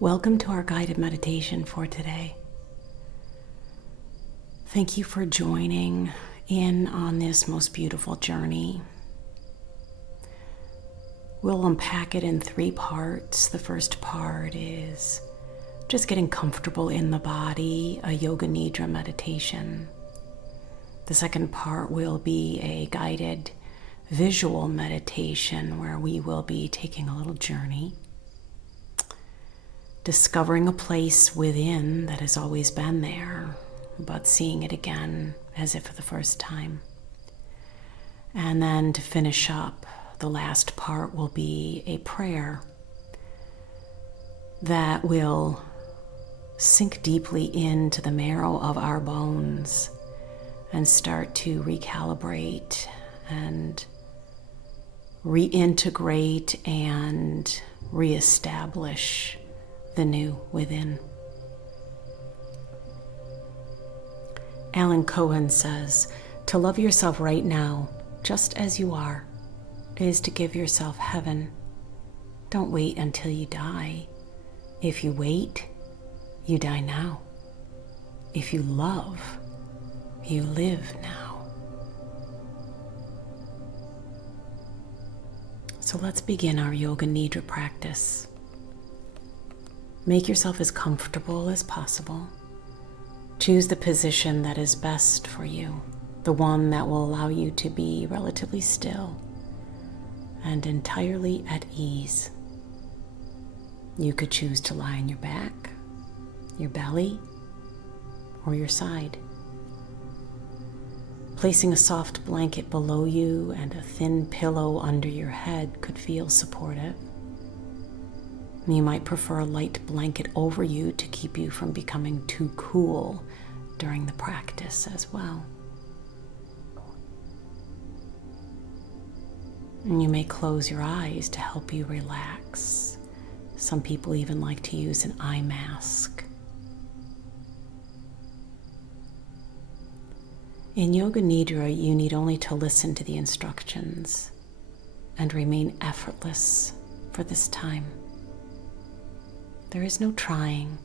Welcome to our guided meditation for today. Thank you for joining in on this most beautiful journey. We'll unpack it in 3 parts. The first part is just getting comfortable in the body, a yoga nidra meditation. The second part will be a guided visual meditation where we will be taking a little journey, discovering a place within that has always been there, but seeing it again as if for the first time. And then to finish up, the last part will be a prayer that will sink deeply into the marrow of our bones and start to recalibrate and reintegrate and reestablish the new within. Alan Cohen says, to love yourself right now, just as you are, is to give yourself heaven. Don't wait until you die. If you wait, you die now. If you love, you live now. So let's begin our yoga nidra practice. Make yourself as comfortable as possible. Choose the position that is best for you, the one that will allow you to be relatively still and entirely at ease. You could choose to lie on your back, your belly, or your side. Placing a soft blanket below you and a thin pillow under your head could feel supportive. You might prefer a light blanket over you to keep you from becoming too cool during the practice as well. And you may close your eyes to help you relax. Some people even like to use an eye mask. In Yoga Nidra, you need only to listen to the instructions and remain effortless for this time. There is no trying.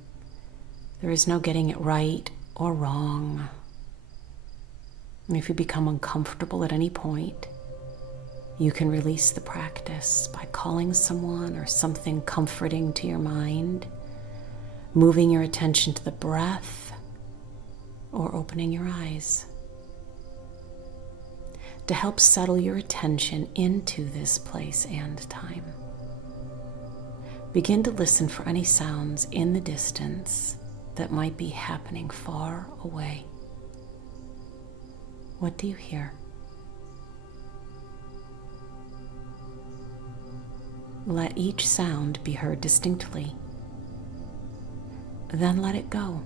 There is no getting it right or wrong. And if you become uncomfortable at any point, you can release the practice by calling someone or something comforting to your mind, moving your attention to the breath, or opening your eyes. To help settle your attention into this place and time, begin to listen for any sounds in the distance that might be happening far away. What do you hear? Let each sound be heard distinctly. Then let it go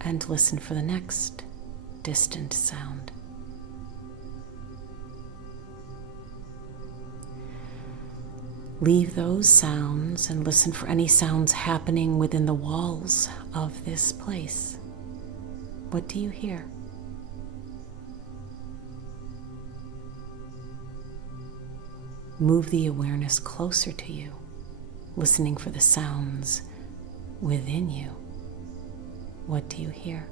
and listen for the next distant sound. Leave those sounds and listen for any sounds happening within the walls of this place. What do you hear? Move the awareness closer to you, listening for the sounds within you. What do you hear?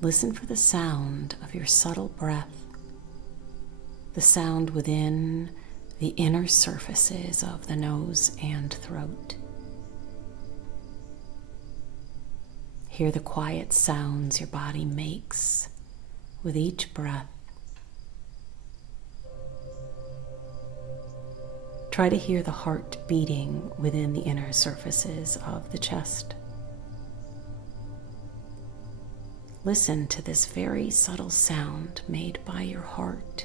Listen for the sound of your subtle breath, the sound within the inner surfaces of the nose and throat. Hear the quiet sounds your body makes with each breath. Try to hear the heart beating within the inner surfaces of the chest. Listen to this very subtle sound made by your heart.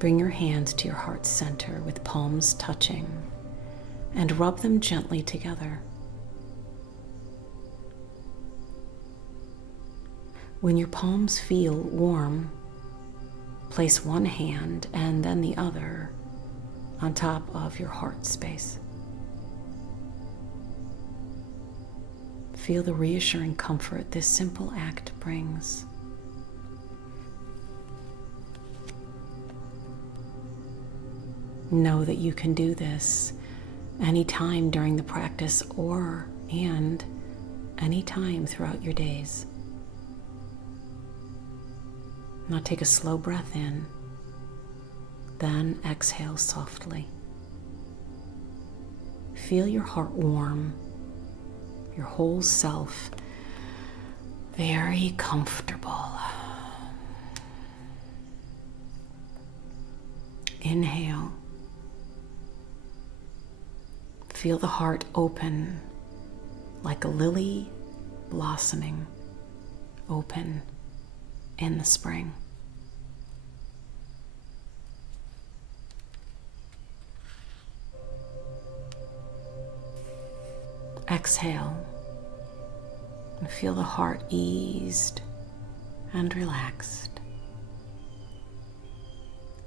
Bring your hands to your heart center with palms touching and rub them gently together. When your palms feel warm, place one hand and then the other on top of your heart space. Feel the reassuring comfort this simple act brings. Know that you can do this anytime during the practice and anytime throughout your days. Now take a slow breath in, then exhale softly. Feel your heart warm, your whole self very comfortable. Inhale. Feel the heart open like a lily blossoming open in the spring. Exhale and feel the heart eased and relaxed.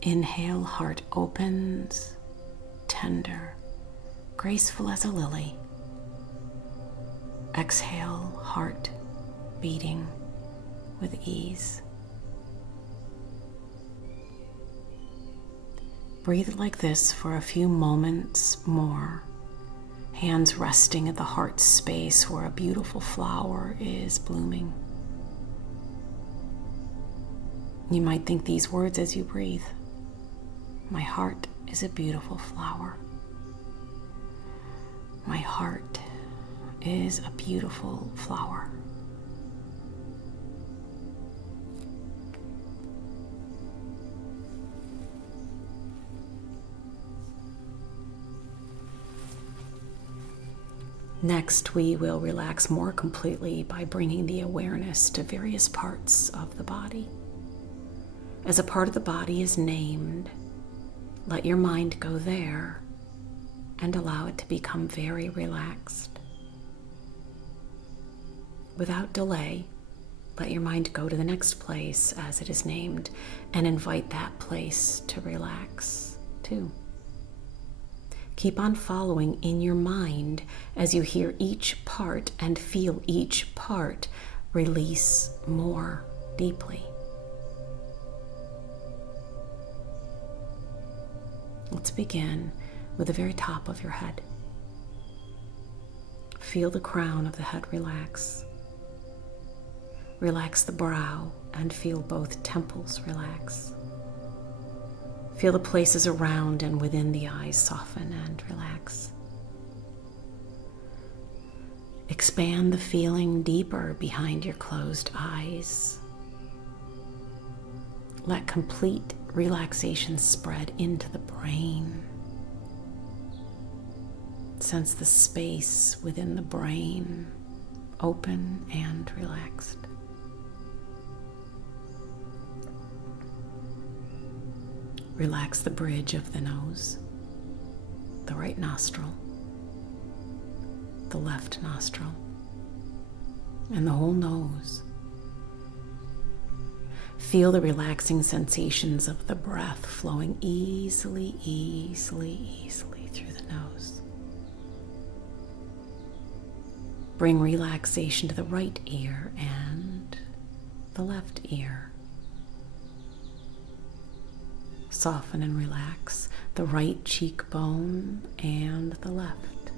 Inhale, heart opens, tender, graceful as a lily. Exhale, heart beating with ease. Breathe like this for a few moments more. Hands resting at the heart space where a beautiful flower is blooming. You might think these words as you breathe. My heart is a beautiful flower. My heart is a beautiful flower. Next, we will relax more completely by bringing the awareness to various parts of the body. As a part of the body is named, let your mind go there and allow it to become very relaxed. Without delay, let your mind go to the next place as it is named and invite that place to relax too. Keep on following in your mind as you hear each part and feel each part release more deeply. Let's begin with the very top of your head. Feel the crown of the head relax. Relax the brow and feel both temples relax. Feel the places around and within the eyes soften and relax. Expand the feeling deeper behind your closed eyes. Let complete relaxation spread into the brain. Sense the space within the brain, open and relaxed. Relax the bridge of the nose, the right nostril, the left nostril, and the whole nose. Feel the relaxing sensations of the breath flowing easily through the nose. Bring relaxation to the right ear and the left ear. Soften and relax the right cheekbone and the left.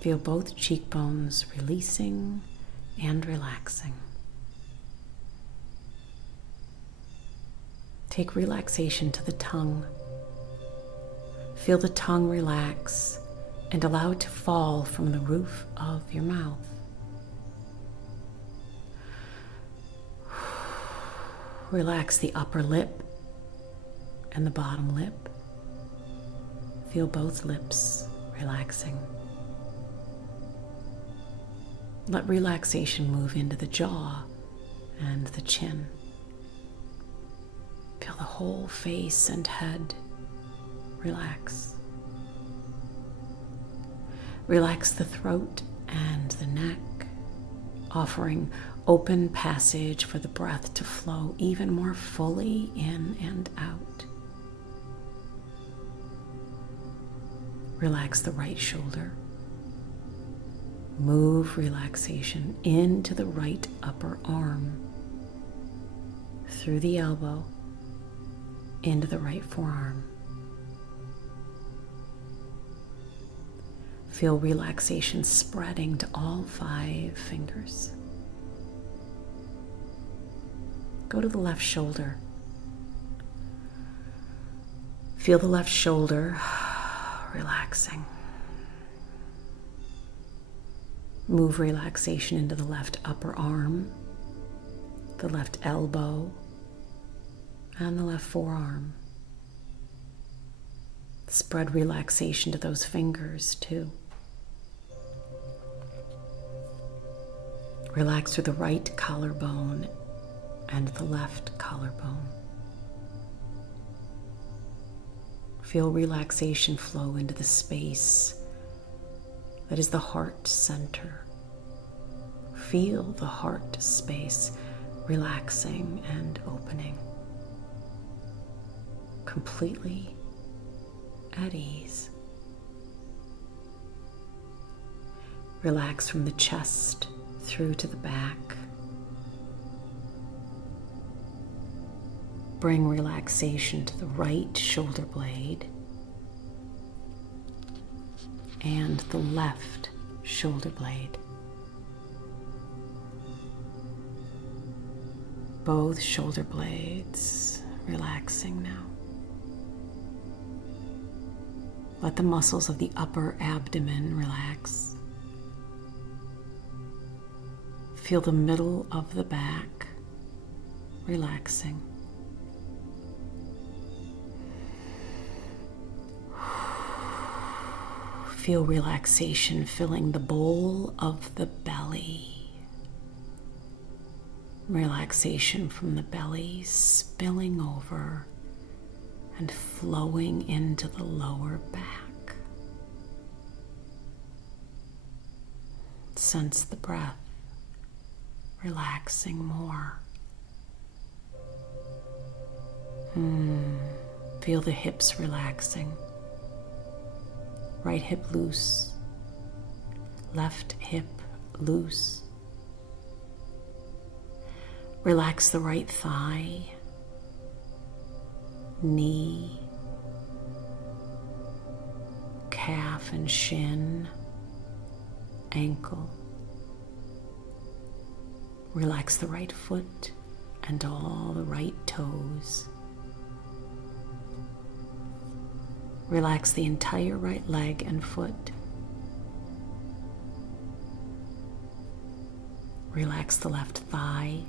Feel both cheekbones releasing and relaxing. Take relaxation to the tongue. Feel the tongue relax and allow it to fall from the roof of your mouth. Relax the upper lip and the bottom lip. Feel both lips relaxing. Let relaxation move into the jaw and the chin. Feel the whole face and head relax. Relax the throat and the neck, offering open passage for the breath to flow even more fully in and out. Relax the right shoulder. Move relaxation into the right upper arm, through the elbow, into the right forearm. Feel relaxation spreading to all 5 fingers. Go to the left shoulder. Feel the left shoulder relaxing. Move relaxation into the left upper arm, the left elbow, and the left forearm. Spread relaxation to those fingers too. Relax through the right collarbone and the left collarbone. Feel relaxation flow into the space that is the heart center. Feel the heart space relaxing and opening, completely at ease. Relax from the chest through to the back. Bring relaxation to the right shoulder blade and the left shoulder blade. Both shoulder blades relaxing now. Let the muscles of the upper abdomen relax. Feel the middle of the back relaxing. Feel relaxation filling the bowl of the belly. Relaxation from the belly spilling over and flowing into the lower back. Sense the breath relaxing more. Feel the hips relaxing. Right hip loose, left hip loose. Relax the right thigh, knee, calf and shin, ankle. Relax the right foot and all the right toes. Relax the entire right leg and foot. Relax the left thigh,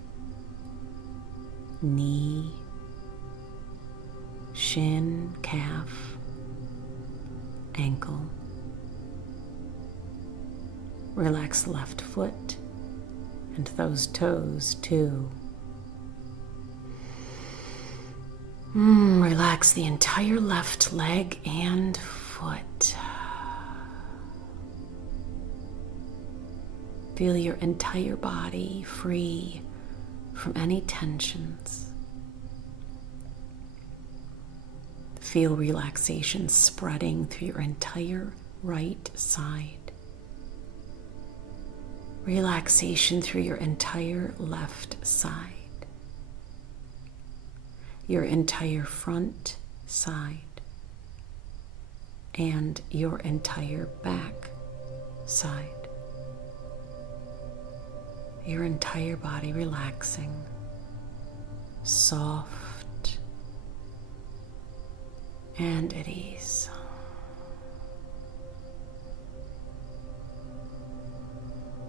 knee, shin, calf, ankle. Relax the left foot and those toes too. Relax the entire left leg and foot. Feel your entire body free from any tensions. Feel relaxation spreading through your entire right side. Relaxation through your entire left side. Your entire front side. And your entire back side. Your entire body relaxing, soft and at ease.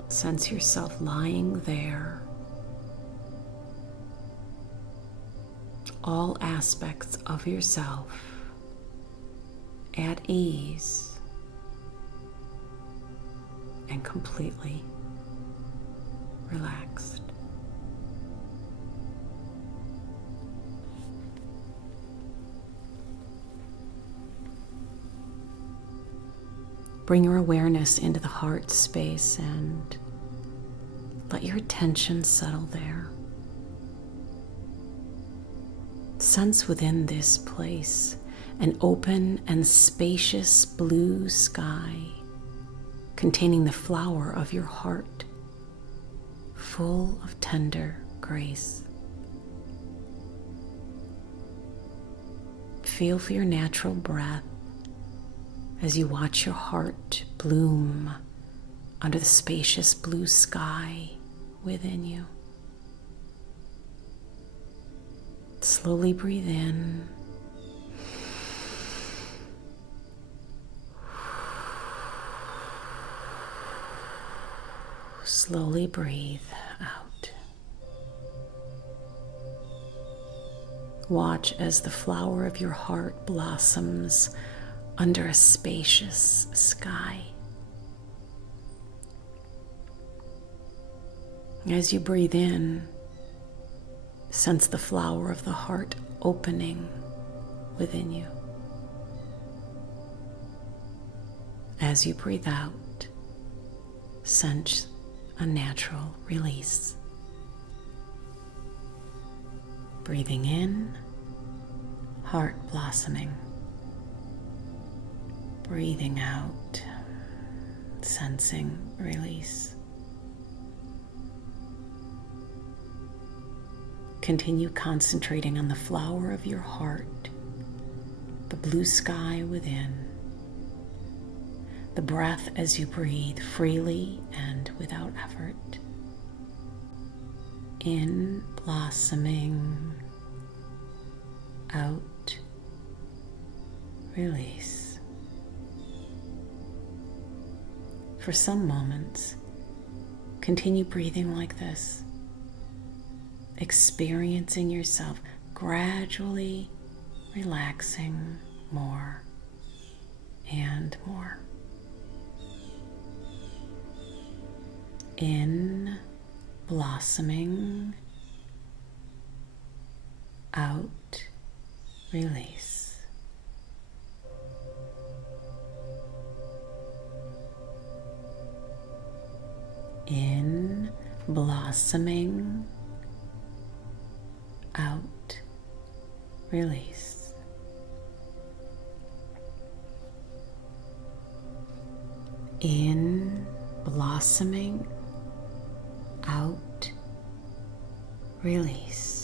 Sense yourself lying there. All aspects of yourself at ease and completely relaxed. Bring your awareness into the heart space and let your attention settle there. Sense within this place an open and spacious blue sky containing the flower of your heart, full of tender grace. Feel for your natural breath as you watch your heart bloom under the spacious blue sky within you. Slowly breathe in. Slowly breathe out. Watch as the flower of your heart blossoms under a spacious sky. As you breathe in, sense the flower of the heart opening within you. As you breathe out, sense a natural release. Breathing in, heart blossoming. Breathing out, sensing release. Continue concentrating on the flower of your heart, the blue sky within, the breath as you breathe freely and without effort. In, blossoming, out, release. For some moments, continue breathing like this, experiencing yourself gradually relaxing more and more. In, blossoming, out, release. In, blossoming, out, release. In, blossoming, out, release.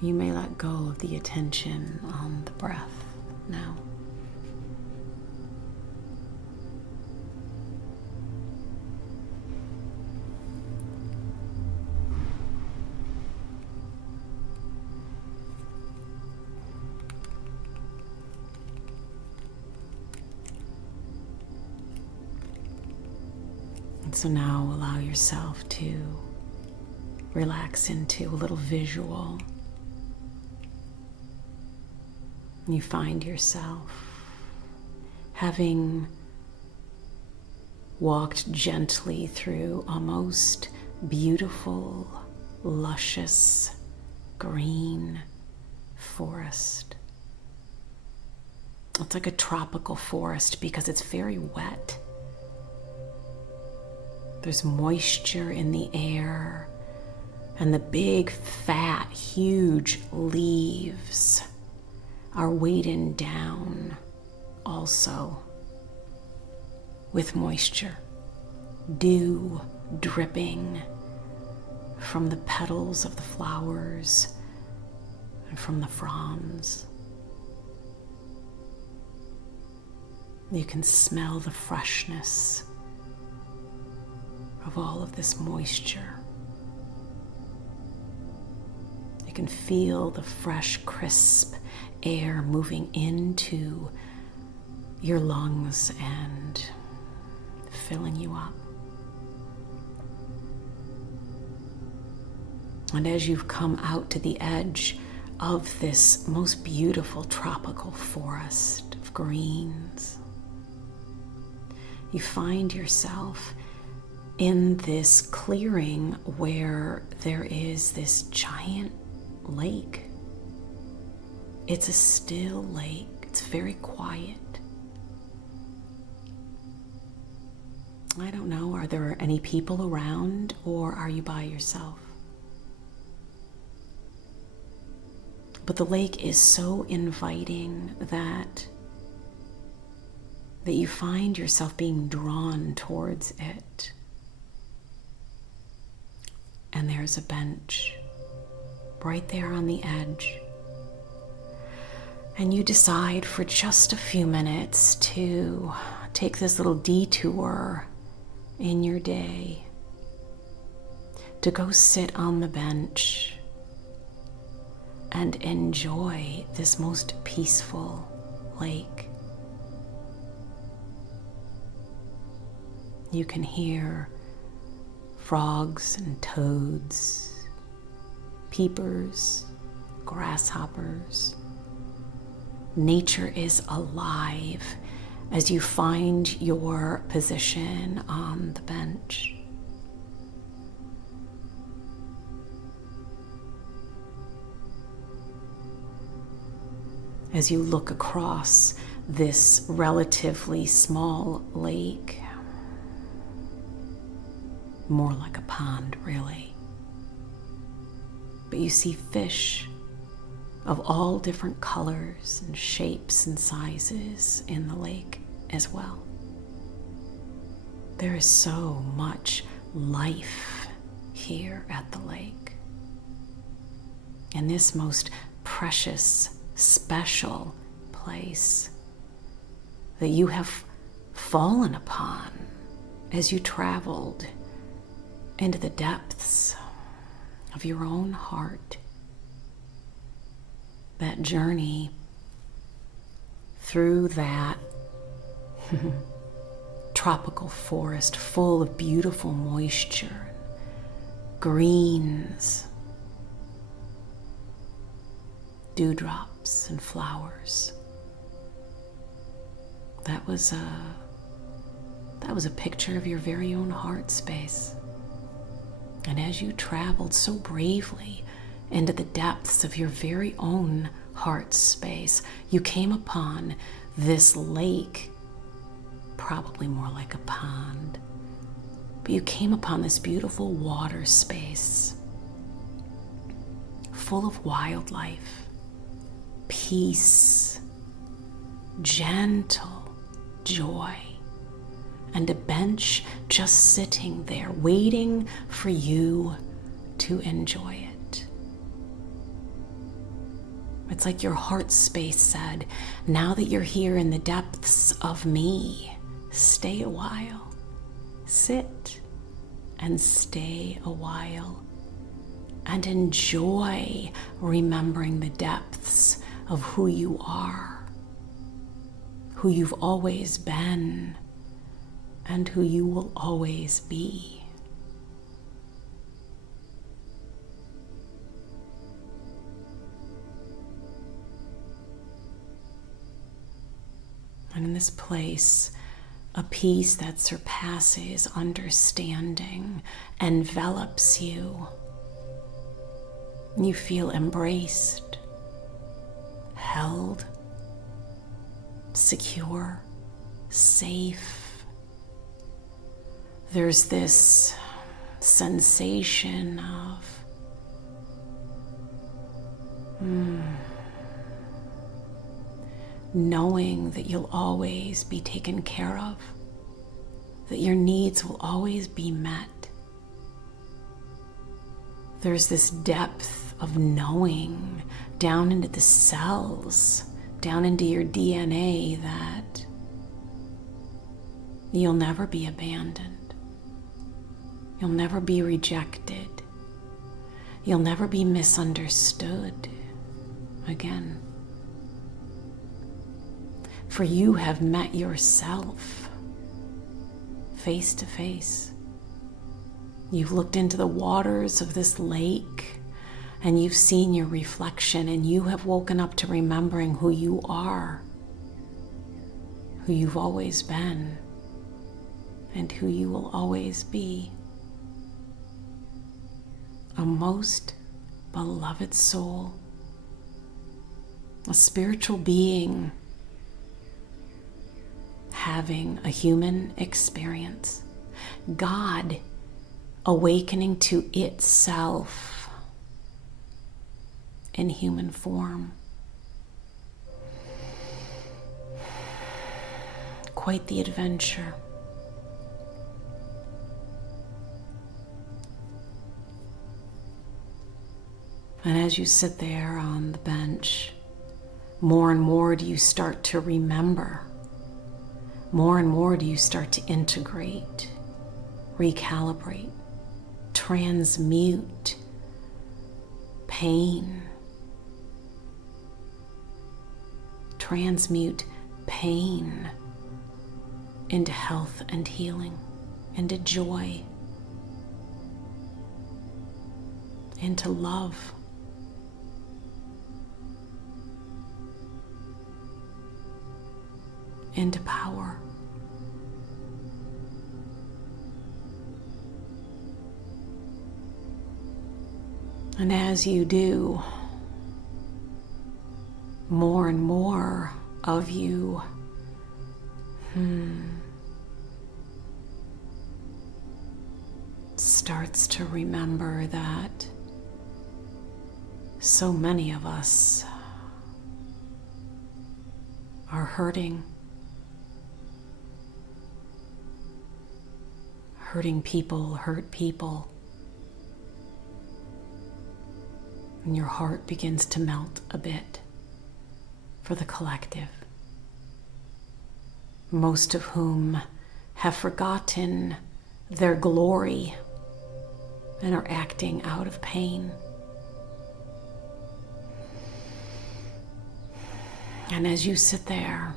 You may let go of the attention on the breath now. And so now allow yourself to relax into a little visual. You find yourself having walked gently through a most beautiful, luscious, green forest. It's like a tropical forest because it's very wet. There's moisture in the air, and the big, fat, huge leaves are weighted down also with moisture, dew dripping from the petals of the flowers and from the fronds. You can smell the freshness of all of this moisture. You can feel the fresh, crisp air moving into your lungs and filling you up. And as you've come out to the edge of this most beautiful tropical forest of greens, you find yourself in this clearing where there is this giant lake. It's a still lake. It's very quiet. I don't know, are there any people around or are you by yourself? But the lake is so inviting that you find yourself being drawn towards it. And there's a bench right there on the edge. And you decide for just a few minutes to take this little detour in your day to go sit on the bench and enjoy this most peaceful lake. You can hear frogs and toads, peepers, grasshoppers. Nature is alive as you find your position on the bench. As you look across this relatively small lake, more like a pond, really. But you see fish of all different colors and shapes and sizes in the lake as well. There is so much life here at the lake. In this most precious, special place that you have fallen upon as you traveled into the depths of your own heart. That journey through that tropical forest full of beautiful moisture, greens, dewdrops and flowers. That was a picture of your very own heart space. And as you traveled so bravely into the depths of your very own heart space, you came upon this lake, probably more like a pond, but you came upon this beautiful water space full of wildlife, peace, gentle joy, and a bench just sitting there waiting for you to enjoy it. It's like your heart space said, now that you're here in the depths of me, stay a while, sit and stay a while, and enjoy remembering the depths of who you are, who you've always been, and who you will always be. And in this place, a peace that surpasses understanding envelops you. You feel embraced, held, secure, safe. There's this sensation of knowing that you'll always be taken care of, that your needs will always be met. There's this depth of knowing down into the cells, down into your DNA, that you'll never be abandoned. You'll never be rejected. You'll never be misunderstood again. For you have met yourself face to face. You've looked into the waters of this lake and you've seen your reflection, and you have woken up to remembering who you are, who you've always been, and who you will always be. A most beloved soul, a spiritual being having a human experience, God awakening to itself in human form. Quite the adventure. And as you sit there on the bench, more and more do you start to remember. More and more do you start to integrate, recalibrate, transmute pain. Transmute pain into health and healing, into joy, into love. Into power. And as you do, more and more of you starts to remember that so many of us are hurting people, hurt people. And your heart begins to melt a bit for the collective, most of whom have forgotten their glory and are acting out of pain. And as you sit there,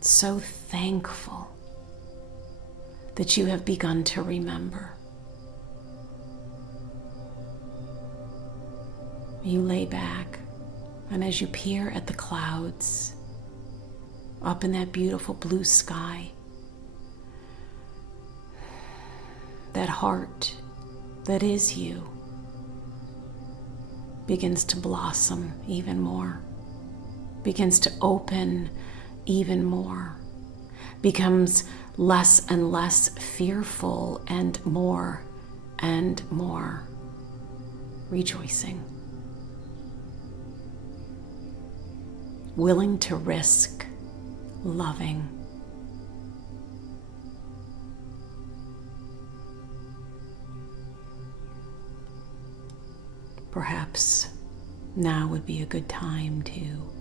so thankful that you have begun to remember, you lay back, and as you peer at the clouds up in that beautiful blue sky, that heart that is you begins to blossom even more, begins to open even more, becomes less and less fearful and more rejoicing, willing to risk loving. Perhaps now would be a good time to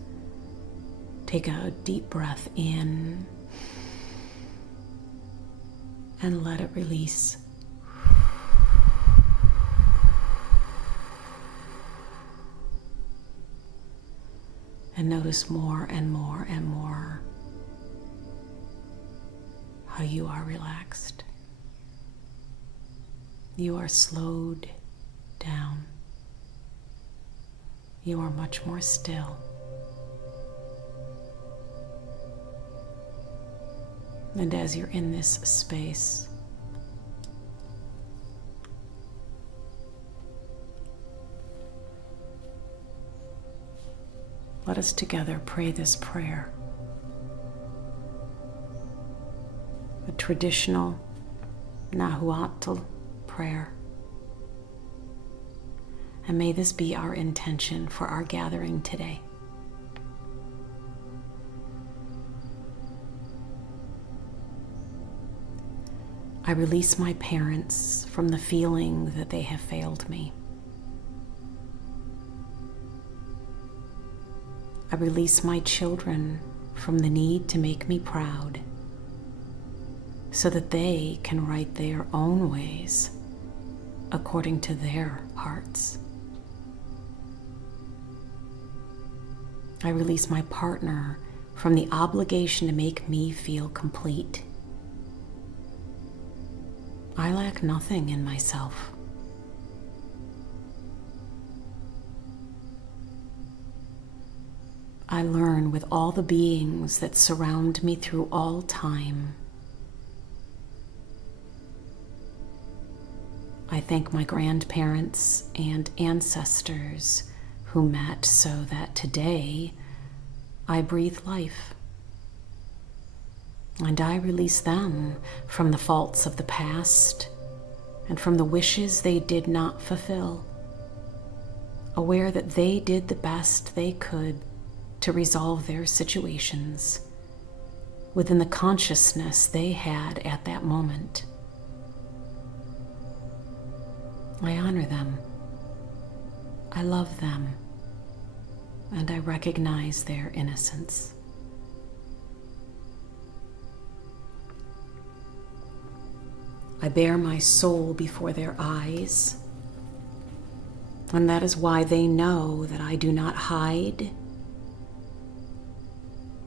take a deep breath in and let it release. And notice more and more and more how you are relaxed. You are slowed down. You are much more still. And as you're in this space, let us together pray this prayer. A traditional Nahuatl prayer. And may this be our intention for our gathering today. I release my parents from the feeling that they have failed me. I release my children from the need to make me proud, so that they can write their own ways according to their hearts. I release my partner from the obligation to make me feel complete. I lack nothing in myself. I learn with all the beings that surround me through all time. I thank my grandparents and ancestors who met so that today I breathe life. And I release them from the faults of the past and from the wishes they did not fulfill. aware that they did the best they could to resolve their situations within the consciousness they had at that moment. I honor them, I love them, and I recognize their innocence. I bear my soul before their eyes, and that is why they know that I do not hide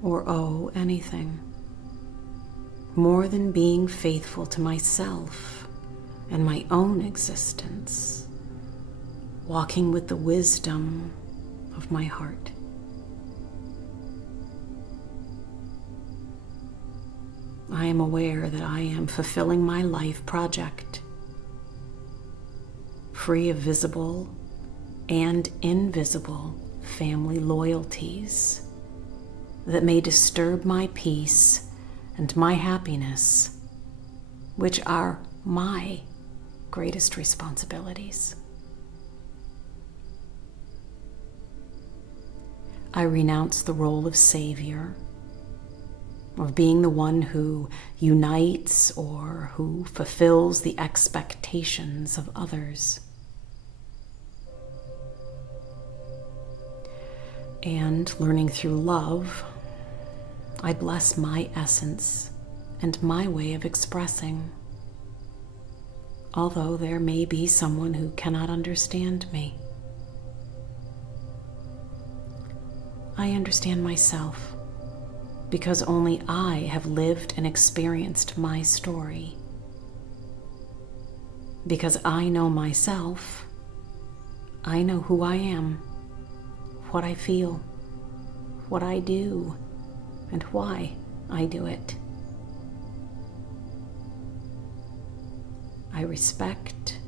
or owe anything more than being faithful to myself and my own existence, walking with the wisdom of my heart. I am aware that I am fulfilling my life project, free of visible and invisible family loyalties that may disturb my peace and my happiness, which are my greatest responsibilities. I renounce the role of savior, of being the one who unites or who fulfills the expectations of others. And learning through love, I bless my essence and my way of expressing, although there may be someone who cannot understand me. I understand myself, because only I have lived and experienced my story. Because I know myself, I know who I am, what I feel, what I do, and why I do it. I respect,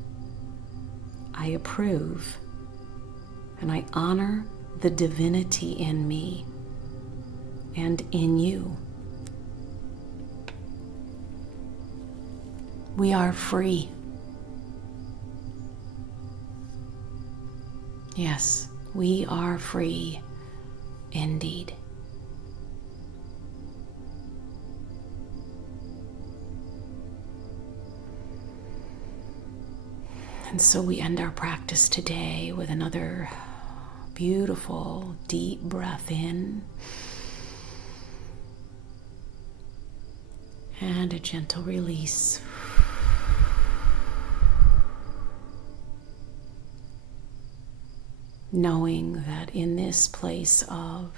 I approve, and I honor the divinity in me and in you. We are free. Yes, we are free indeed. And so we end our practice today with another beautiful deep breath in and a gentle release. Knowing that in this place of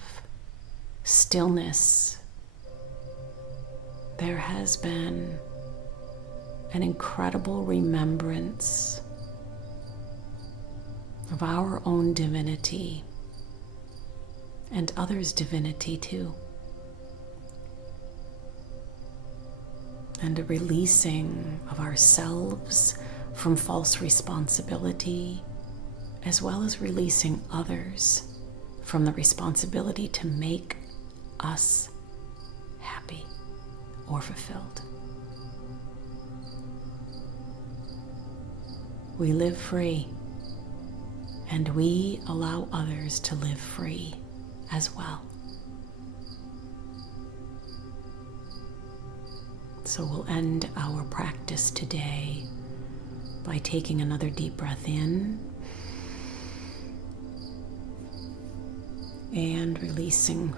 stillness, there has been an incredible remembrance of our own divinity and others' divinity too. And a releasing of ourselves from false responsibility, as well as releasing others from the responsibility to make us happy or fulfilled. We live free, and we allow others to live free as well. So we'll end our practice today by taking another deep breath in and releasing.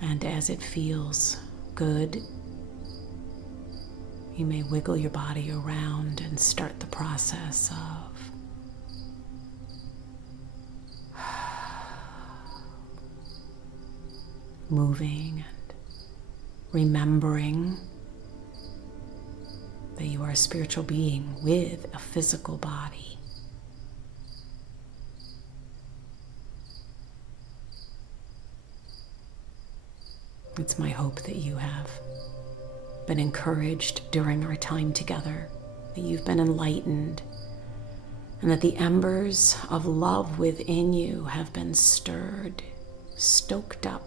And as it feels good, you may wiggle your body around and start the process of moving and remembering that you are a spiritual being with a physical body. It's my hope that you have been encouraged during our time together, that you've been enlightened, and that the embers of love within you have been stirred, stoked up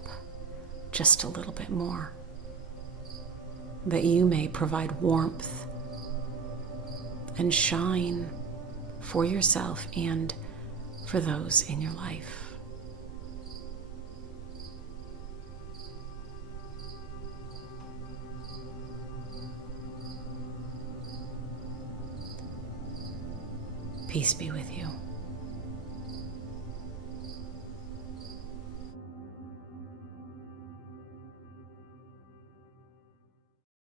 just a little bit more. that you may provide warmth and shine for yourself and for those in your life. Peace be with you.